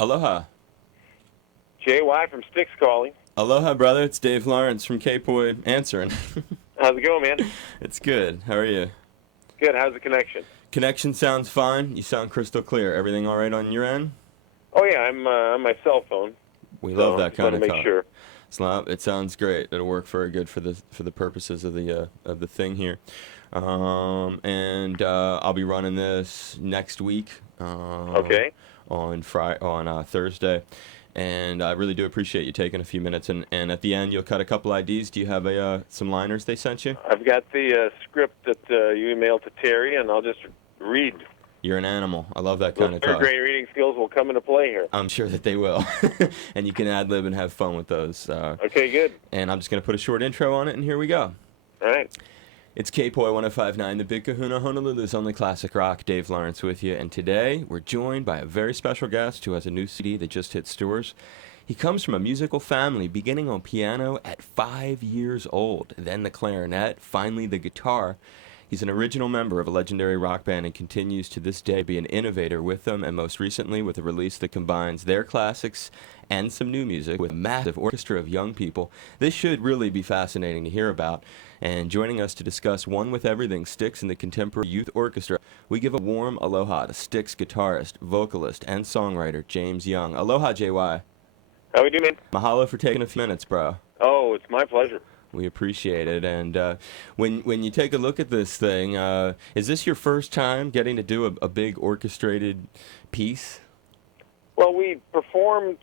Aloha. JY from Styx calling. Aloha, brother. It's Dave Lawrence from K-Poy answering. How's it going, man? It's good. How are you? Good. How's the connection? Connection sounds fine. You sound crystal clear. Everything all right on your end? Oh, yeah. I'm on my cell phone. We love that kind of talk. Make sure. It sounds great. It'll work very good for the purposes of the thing here. I'll be running this next week. Okay. On Thursday. And I really do appreciate you taking a few minutes. And at the end, you'll cut a couple IDs. Do you have some liners they sent you? I've got the script that you emailed to Terry, and I'll just read. You're an animal. I love that kind of talk. Third-grade reading skills will come into play here. I'm sure that they will. And you can ad-lib and have fun with those. Okay, good. And I'm just going to put a short intro on it, and here we go. All right. It's K-Poy 1059, the Big Kahuna, Honolulu's only classic rock. Dave Lawrence with you, and today we're joined by a very special guest who has a new CD that just hit stores. He comes from a musical family, beginning on piano at 5 years old, then the clarinet, finally the guitar. He's an original member of a legendary rock band and continues to this day be an innovator with them, and most recently with a release that combines their classics and some new music with a massive orchestra of young people. This should really be fascinating to hear about. And joining us to discuss One With Everything, Styx and the Contemporary Youth Orchestra, we give a warm aloha to Styx guitarist, vocalist, and songwriter James Young. Aloha, JY. How we doing, man? Mahalo for taking a few minutes, bro. Oh, it's my pleasure. We appreciate it. And when you take a look at this thing, is this your first time getting to do a big orchestrated piece? Well, we performed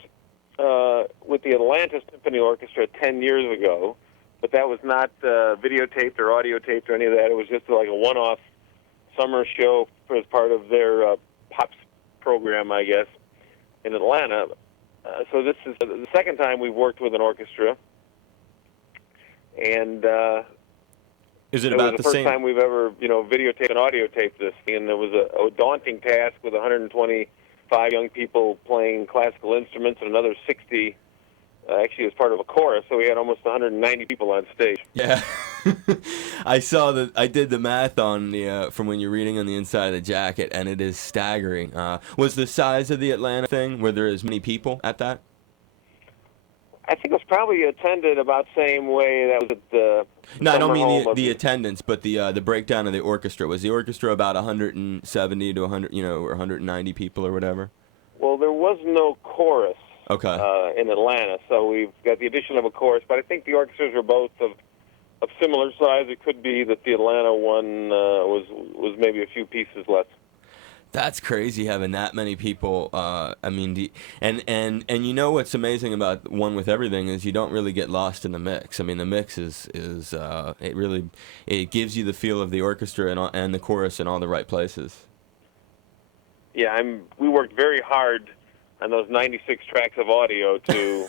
with the Atlanta Symphony Orchestra 10 years ago, but that was not videotaped or audio taped or any of that. It was just like a one-off summer show as part of their Pops program, I guess, in Atlanta. So this is the second time we've worked with an orchestra. And is it about was the same? first time we've ever, videotaped and audio taped this thing, and there was a daunting task with 125 young people playing classical instruments and another 60 actually as part of a chorus, so we had almost 190 people on stage. Yeah. I saw that. I did the math on the from when you're reading on the inside of the jacket, and it is staggering. Was the size of the Atlanta thing, were there as many people at that? I think it was probably attended about the same way that was at the. No, I don't mean the attendance, but the breakdown of the orchestra. Was the orchestra about 170 to 100, or 190 people or whatever? Well, there was no chorus. Okay. In Atlanta, so we've got the addition of a chorus, but I think the orchestras were both of similar size. It could be that the Atlanta one was maybe a few pieces less. That's crazy having that many people. And you know what's amazing about One With Everything is you don't really get lost in the mix. I mean, the mix is it gives you the feel of the orchestra and the chorus in all the right places. Yeah, we worked very hard on those 96 tracks of audio to,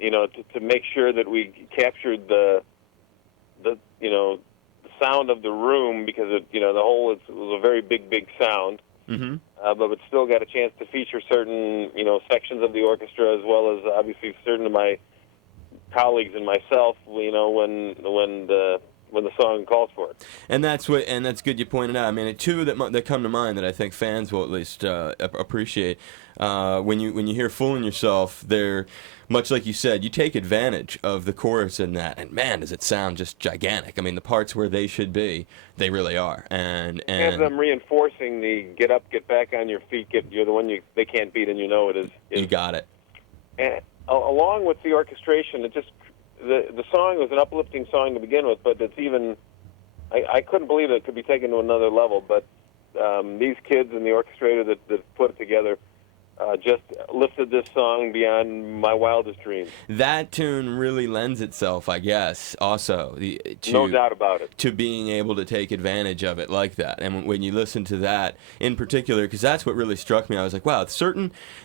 to make sure that we captured the sound of the room, because the whole was a very big sound. Mm-hmm. But it still got a chance to feature certain sections of the orchestra, as well as obviously certain of my colleagues and myself. When the song calls for it. And that's good you pointed out. I mean, two that come to mind that I think fans will at least appreciate. When you hear "Fooling Yourself," they're much like you said. You take advantage of the chorus in that, and man, does it sound just gigantic. I mean, the parts where they should be, they really are. And have them reinforcing the "get up, get back on your feet, you're the one they can't beat, and it is." You got it. And along with the orchestration, it just. The song was an uplifting song to begin with, but it's even. I couldn't believe it could be taken to another level. But these kids and the orchestrator that put it together just lifted this song beyond my wildest dreams. That tune really lends itself, I guess, also no doubt about it, to being able to take advantage of it like that. And when you listen to that in particular, because that's what really struck me, I was like, wow,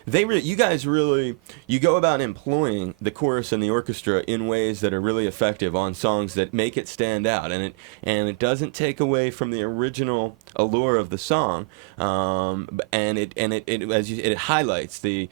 you guys really go about employing the chorus and the orchestra in ways that are really effective on songs that make it stand out, and it doesn't take away from the original allure of the song, and it highlights the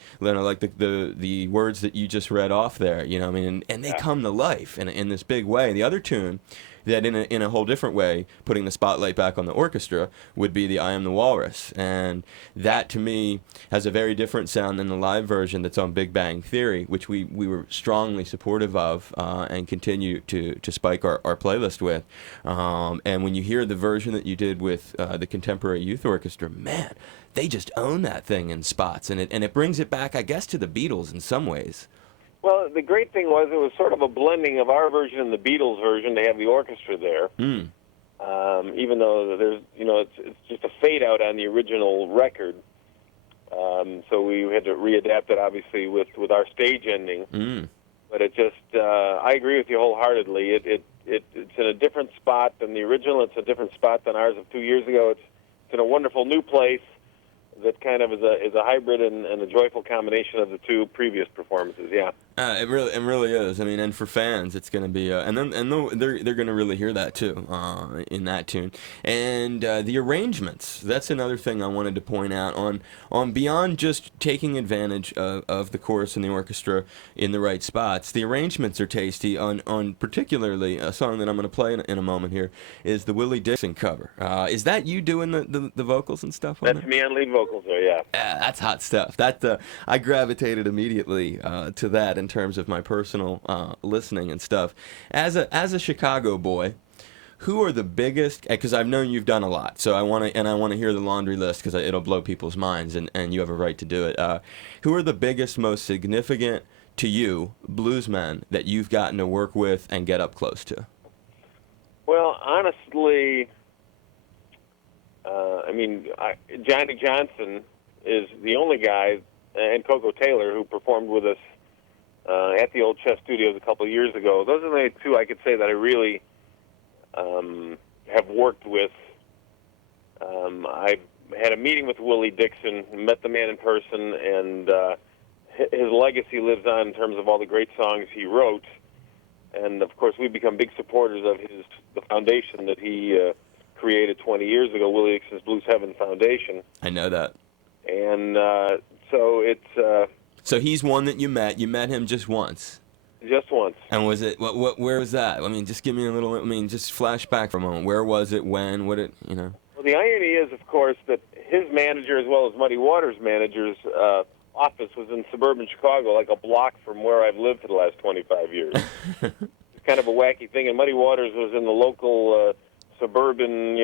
words that you just read off there, and they come to life in this big way. The other tune that in a whole different way, putting the spotlight back on the orchestra, would be the I Am the Walrus. And that, to me, has a very different sound than the live version that's on Big Bang Theory, which we were strongly supportive of and continue to spike our playlist with. And when you hear the version that you did with the Contemporary Youth Orchestra, man, they just own that thing in spots. And it brings it back, I guess, to the Beatles in some ways. Well, the great thing was it was sort of a blending of our version and the Beatles version to have the orchestra there. Even though there's, it's just a fade out on the original record. So we had to readapt it, obviously, with our stage ending. But it just, I agree with you wholeheartedly. It's in a different spot than the original. It's a different spot than ours of 2 years ago. It's in a wonderful new place that kind of is a hybrid and a joyful combination of the two previous performances. Yeah. It really is. I mean, and for fans, it's going to be, they're going to really hear that too, in that tune. And the arrangements. That's another thing I wanted to point out on beyond just taking advantage of the chorus and the orchestra in the right spots. The arrangements are tasty. On particularly a song that I'm going to play in a moment here is the Willie Dixon cover. Is that you doing the vocals and stuff on That's me on lead vocals there. Yeah. That's hot stuff. I gravitated immediately to that in terms of my personal listening and stuff. As a Chicago boy, who are the biggest? Because I've known you've done a lot, so I want to hear the laundry list because it'll blow people's minds, and you have a right to do it. Who are the biggest, most significant to you bluesmen that you've gotten to work with and get up close to? Well, honestly, Johnny Johnson is the only guy, and Coco Taylor, who performed with us at the Old Chess Studios a couple of years ago. Those are the only two I could say that I really have worked with. I had a meeting with Willie Dixon, met the man in person, and his legacy lives on in terms of all the great songs he wrote. And, of course, we've become big supporters of the foundation that he created 20 years ago, Willie Dixon's Blues Heaven Foundation. I know that. And so it's... So he's one that you met. You met him just once. Just once. And was it where was that? I mean, just give me a little. I mean, just flashback for a moment. Where was it? When? What it? Well, the irony is, of course, that his manager, as well as Muddy Waters' manager's office, was in suburban Chicago, like a block from where I've lived for the last 25 years. It's kind of a wacky thing. And Muddy Waters was in the local suburban,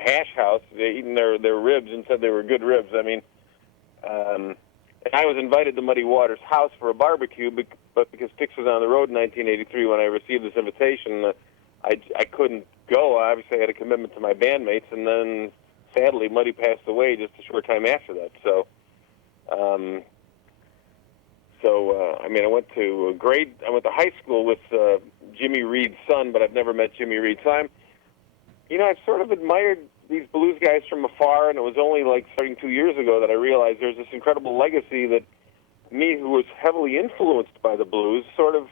hash house, eating their ribs, and said they were good ribs. I mean. And I was invited to Muddy Waters' house for a barbecue, but because Styx was on the road in 1983 when I received this invitation, I couldn't go. I obviously had a commitment to my bandmates, and then sadly Muddy passed away just a short time after that. So, I went to high school with Jimmy Reed's son, but I've never met Jimmy Reed. So I've sort of admired these blues guys from afar, and it was only like starting 2 years ago that I realized there's this incredible legacy that me, who was heavily influenced by the blues, sort of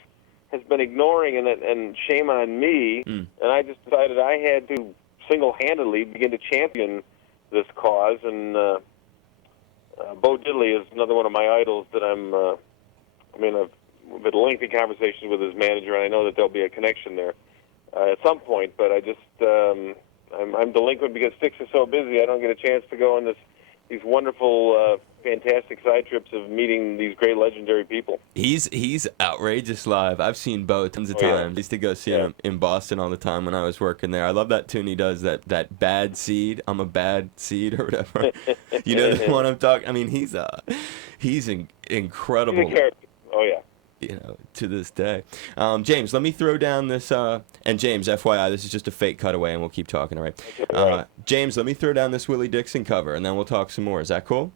has been ignoring, and shame on me. And I just decided I had to single-handedly begin to champion this cause. And Bo Diddley is another one of my idols that I've had lengthy conversations with his manager, and I know that there'll be a connection there at some point, but I just... I'm delinquent because Styx is so busy. I don't get a chance to go on these wonderful, fantastic side trips of meeting these great legendary people. He's outrageous live. I've seen Bo tons of times. I used to go see him in Boston all the time when I was working there. I love that tune he does, that bad seed. I'm a bad seed or whatever. You know the one I'm talking. I mean, he's incredible. Oh yeah. To this day. James, let me throw down this, and James, FYI, this is just a fake cutaway, and we'll keep talking, all right? James, let me throw down this Willie Dixon cover, and then we'll talk some more. Is that cool?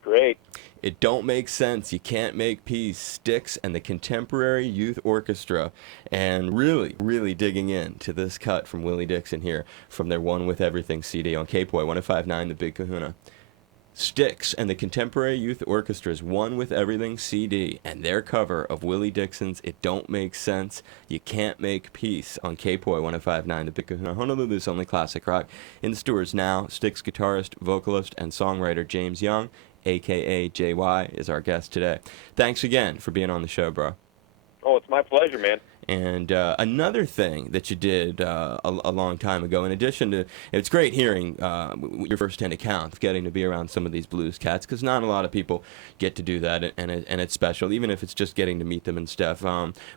Great. It Don't Make Sense, You Can't Make Peace, Styx and the Contemporary Youth Orchestra, and really, really digging in to this cut from Willie Dixon here from their One With Everything CD on K-Poi 105.9 The Big Kahuna. Styx and the Contemporary Youth Orchestra's One With Everything CD and their cover of Willie Dixon's It Don't Make Sense, You Can't Make Peace on K-Poi 105.9 The Big Kahuna, Honolulu's only classic rock. In the stores now, Styx guitarist, vocalist, and songwriter James Young, a.k.a. JY, is our guest today. Thanks again for being on the show, bro. Oh, it's my pleasure, man. And another thing that you did a long time ago, in addition to, it's great hearing your first-hand account of getting to be around some of these blues cats, because not a lot of people get to do that, and it's special, even if it's just getting to meet them and stuff.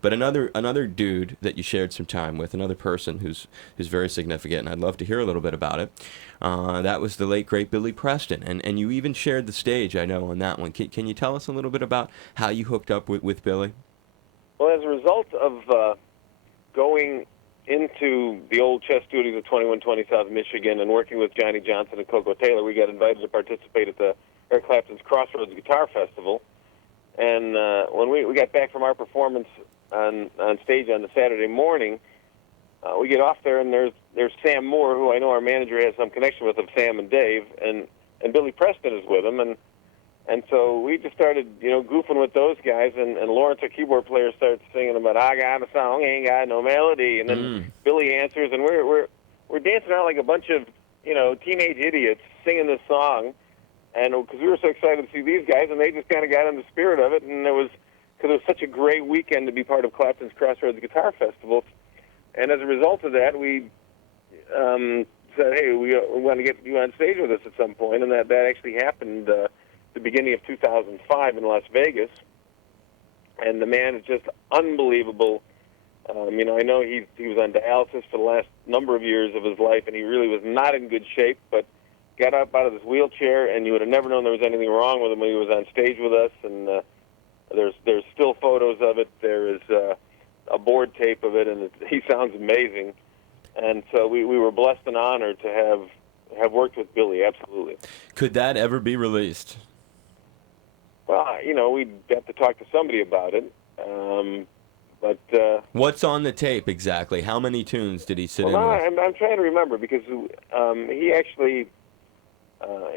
But another dude that you shared some time with, another person who's very significant, and I'd love to hear a little bit about it. That was the late great Billy Preston, and you even shared the stage, I know, on that one. Can you tell us a little bit about how you hooked up with Billy? Well, as a result of going into the old chess studios at 2120 South Michigan and working with Johnny Johnson and Coco Taylor, we got invited to participate at the Eric Clapton's Crossroads Guitar Festival. And when we got back from our performance on stage on the Saturday morning, we get off there, and there's Sam Moore, who I know our manager has some connection with, of Sam and Dave, and Billy Preston is with him, and so we just started, goofing with those guys, and Lawrence, our keyboard player, starts singing about "I got a song, ain't got no melody," and then Billy answers, and we're dancing around like a bunch of teenage idiots singing this song, and because we were so excited to see these guys, and they just kind of got in the spirit of it, and it was such a great weekend to be part of Clapton's Crossroads Guitar Festival, and as a result of that, we said, "Hey, we want to get you on stage with us at some point," and that actually happened. The beginning of 2005 in Las Vegas, and the man is just unbelievable. I know he was on dialysis for the last number of years of his life, and he really was not in good shape, but got up out of his wheelchair, and you would have never known there was anything wrong with him when he was on stage with us, and there's still photos of it. There is a board tape of it, and he sounds amazing. And so we were blessed and honored to have worked with Billy, absolutely. Could that ever be released? Well, we'd have to talk to somebody about it. But what's on the tape exactly? How many tunes did he sit in with? I'm trying to remember, because he actually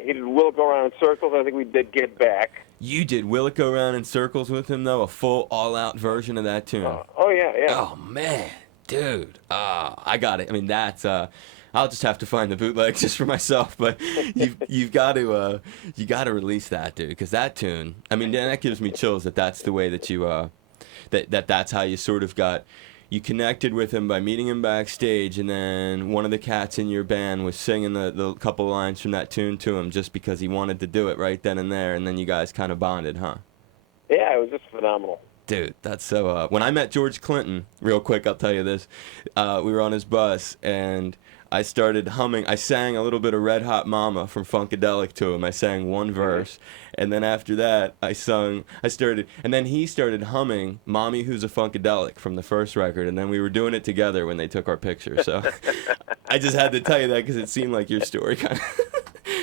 he did "Will It Go Around in Circles." I think we did "Get Back." You did "Will It Go Around in Circles" with him, though? A full, all-out version of that tune? Oh, yeah. Oh, man. Dude. I got it. I mean, that's... I'll just have to find the bootleg just for myself, but you've got to release that, dude, because that tune, I mean, that gives me chills that that's the way that you that's how you sort of you connected with him by meeting him backstage, and then one of the cats in your band was singing the couple lines from that tune to him just because he wanted to do it right then and there, and then you guys kind of bonded, huh? Yeah, it was just phenomenal. Dude, that's so... when I met George Clinton, real quick, I'll tell you this, we were on his bus, and I started humming. I sang a little bit of Red Hot Mama from Funkadelic to him. I sang one verse, and then after that, and then he started humming Mommy Who's a Funkadelic from the first record, and then we were doing it together when they took our picture. So I just had to tell you that because it seemed like your story kind of...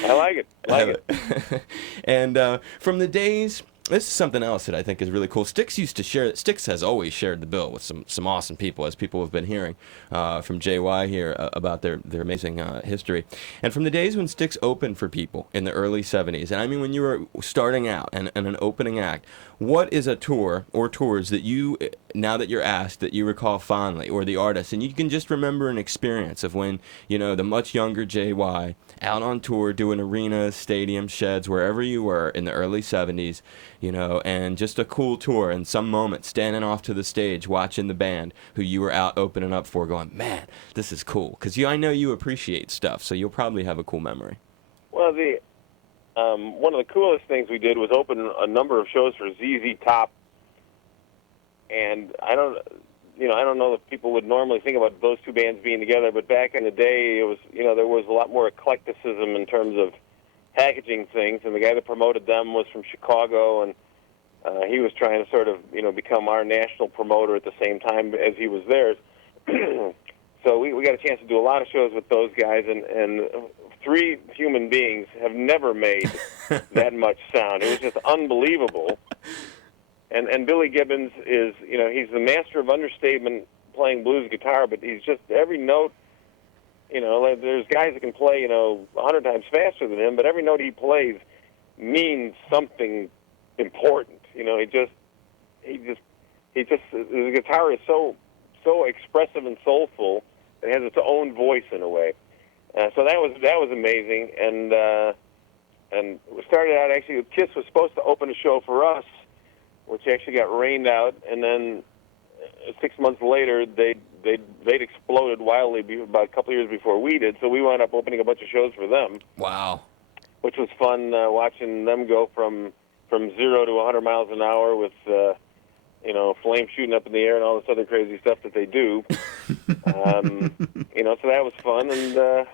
I like it. And from the days... This is something else that I think is really cool. Styx has always shared the bill with some awesome people, as people have been hearing from JY here about their amazing history. And from the days when Styx opened for people in the early 70s, and I mean when you were starting out and an opening act, what is a tour or tours that you, now that you're asked, that you recall fondly, or the artist, and you can just remember an experience of when, the much younger JY, out on tour, doing arenas, stadiums, sheds, wherever you were in the early 70s, and just a cool tour, and some moment standing off to the stage watching the band who you were out opening up for, going, man, this is cool. Because I know you appreciate stuff, so you'll probably have a cool memory. Well, one of the coolest things we did was open a number of shows for ZZ Top, and I don't know if people would normally think about those two bands being together, but back in the day, it was, there was a lot more eclecticism in terms of packaging things, and the guy that promoted them was from Chicago, and he was trying to sort of, become our national promoter at the same time as he was theirs. So we got a chance to do a lot of shows with those guys, and three human beings have never made that much sound. It was just unbelievable. And Billy Gibbons is, he's the master of understatement playing blues guitar, but he's just every note, there's guys that can play, 100 times faster than him, but every note he plays means something important. The guitar is so expressive and soulful. It has its own voice in a way. So that was amazing. And we started out, actually, Kiss was supposed to open a show for us, which actually got rained out, and then 6 months later, they'd exploded wildly about a couple of years before we did. So we wound up opening a bunch of shows for them. Wow. Which was fun, watching them go from 0 to 100 miles an hour with flames shooting up in the air and all this other crazy stuff that they do. So that was fun. And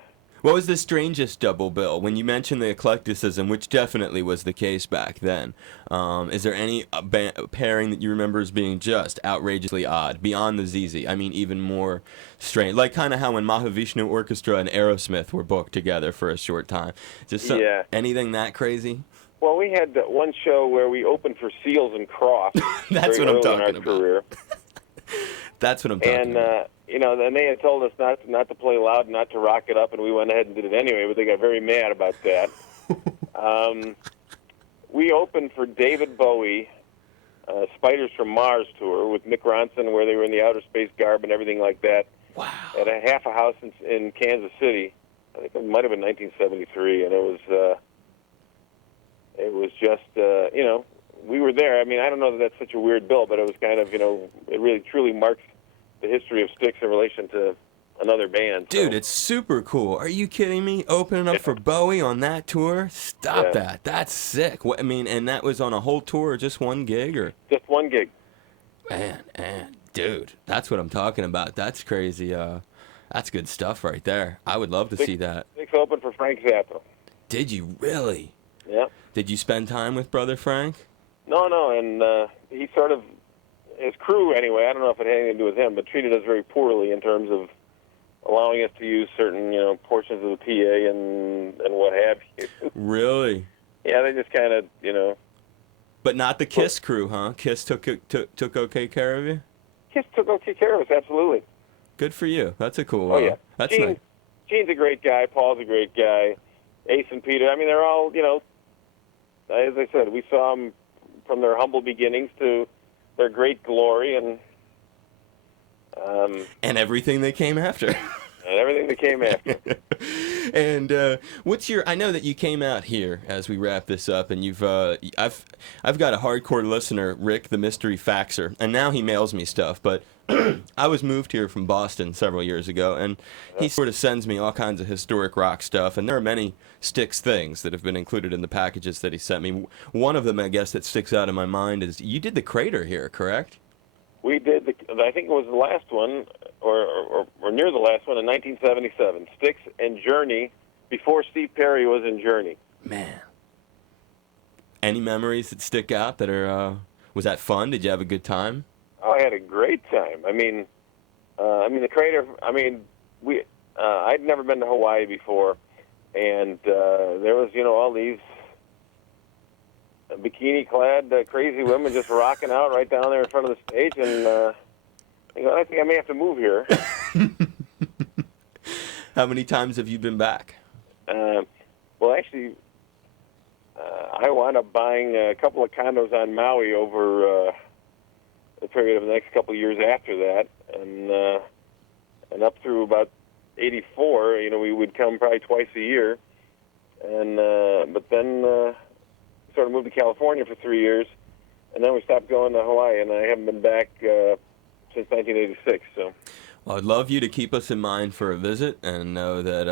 what was the strangest double bill? When you mentioned the eclecticism, which definitely was the case back then, is there any pairing that you remember as being just outrageously odd, beyond the ZZ? I mean, even more strange. Like kind of how when Mahavishnu Orchestra and Aerosmith were booked together for a short time. Just anything that crazy? Well, we had one show where we opened for Seals and Croft. That's what I'm talking about. Career. That's what I'm talking about. And they had told us not to play loud, not to rock it up, and we went ahead and did it anyway, but they got very mad about that. We opened for David Bowie, Spiders from Mars tour with Mick Ronson, where they were in the outer space garb and everything like that. Wow. At a half a house in Kansas City. I think it might have been 1973, and it was just, we were there. I mean, I don't know that that's such a weird bill, but it was kind of, it really truly marks the history of Styx in relation to another band. Dude, so. It's super cool. Are you kidding me? Opening up for Bowie on that tour? Stop that. That's sick. What, I mean, and that was on a whole tour or just one gig? Or just one gig. Man, dude, that's what I'm talking about. That's crazy. That's good stuff right there. I would love to see that. Styx opened for Frank Zappa. Did you really? Yeah. Did you spend time with Brother Frank? No, and he sort of, his crew anyway, I don't know if it had anything to do with him, but treated us very poorly in terms of allowing us to use certain, portions of the PA and what have you. Really? Yeah, they just kind of, But not the Kiss crew, huh? Kiss took okay care of you? Kiss took okay care of us, absolutely. Good for you. That's a cool. Oh yeah, that's nice. Gene's a great guy. Paul's a great guy. Ace and Peter. I mean, they're all, as I said, we saw them from their humble beginnings to their great glory, and everything that came after. And everything that came after. And what's your? I know that you came out here as we wrap this up, and you've I've got a hardcore listener, Rick the Mystery Faxer, and now he mails me stuff. But I was moved here from Boston several years ago, and he sort of sends me all kinds of historic rock stuff, and there are many Styx things that have been included in the packages that he sent me. One of them, I guess, that sticks out in my mind is you did the Crater here, correct? We did, I think it was the last one, or near the last one in 1977. Styx and Journey, before Steve Perry was in Journey. Man. Any memories that stick out that are, was that fun? Did you have a good time? Oh, I had a great time. I mean, the Crater, I'd never been to Hawaii before, and there was, all these bikini-clad crazy women just rocking out right down there in front of the stage, and I think I may have to move here. How many times have you been back? Well, actually, I wound up buying a couple of condos on Maui over the period of the next couple of years after that, and up through about '84, we would come probably twice a year, and but then sort of moved to California for 3 years, and then we stopped going to Hawaii, and I haven't been back since 1986. So, well, I'd love you to keep us in mind for a visit, and know that.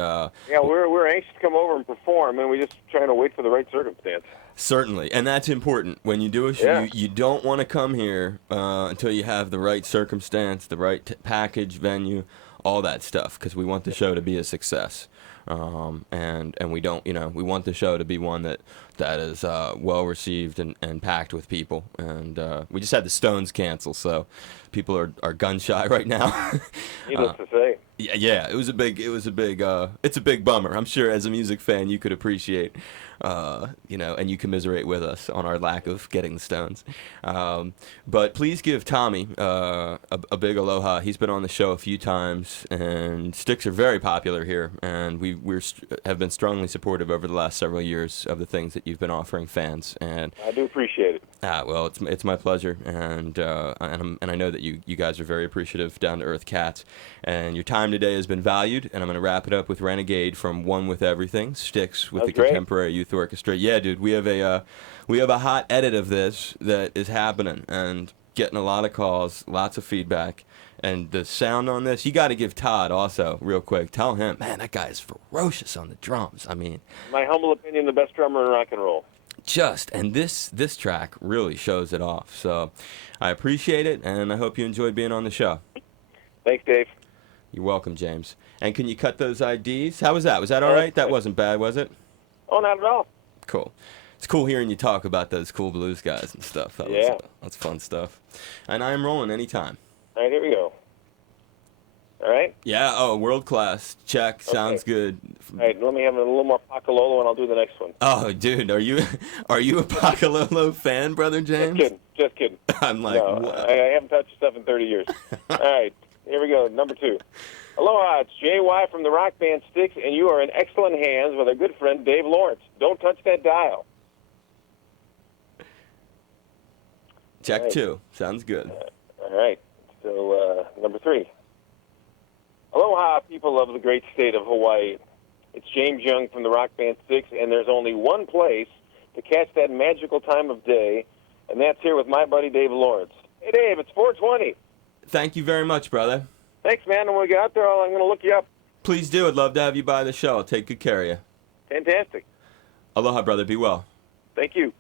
Yeah, we're anxious to come over and perform, and we're just trying to wait for the right circumstance. Certainly, and that's important. When you do a show, you don't want to come here until you have the right circumstance, the right package, venue, all that stuff, because we want the show to be a success. And we don't, we want the show to be one that is well received and packed with people. And we just had the Stones cancel, so people are gun shy right now. Needless to say. Yeah, it's a big bummer. I'm sure as a music fan you could appreciate, and you commiserate with us on our lack of getting the Stones. But please give Tommy a big aloha. He's been on the show a few times, and Styx are very popular here, and we have been strongly supportive over the last several years of the things that you've been offering fans. And I do appreciate it. Well, it's my pleasure, and I know that you guys are very appreciative, down to earth cats, and your time today has been valued. And I'm going to wrap it up with Renegade from One with Everything, Styx with the Contemporary Youth Orchestra. Yeah, dude, we have a hot edit of this that is happening, and getting a lot of calls, lots of feedback. And the sound on this, you got to give Todd also, real quick. Tell him, man, that guy is ferocious on the drums. I mean, My humble opinion, the best drummer in rock and roll. and this track really shows it off. So I appreciate it, and I hope you enjoyed being on the show. Thanks, Dave. You're welcome, James. And can you cut those IDs? How was that? Was that all right? That wasn't bad, was it? Oh, not at all. Cool. It's cool hearing you talk about those cool blues guys and stuff. That's fun stuff. And I am rolling anytime. All right, here we go. All right? Yeah, oh, world class. Check. Sounds good. All right, let me have a little more Pacalolo, and I'll do the next one. Oh, dude, are you a Pacalolo fan, Brother James? Just kidding. I'm like, no, what? I haven't touched stuff in 30 years. All right, here we go, number 2. Aloha, it's JY from the rock band Styx, and you are in excellent hands with our good friend Dave Lawrence. Don't touch that dial. Check right. 2. Sounds good. All right, so number 3. Aloha, people of the great state of Hawaii. It's James Young from the rock band Styx, and there's only one place to catch that magical time of day, and that's here with my buddy Dave Lawrence. Hey, Dave, it's 4:20. Thank you very much, brother. Thanks, man. And when we get out there, I'm going to look you up. Please do. I'd love to have you by the show. I'll take good care of you. Fantastic. Aloha, brother. Be well. Thank you.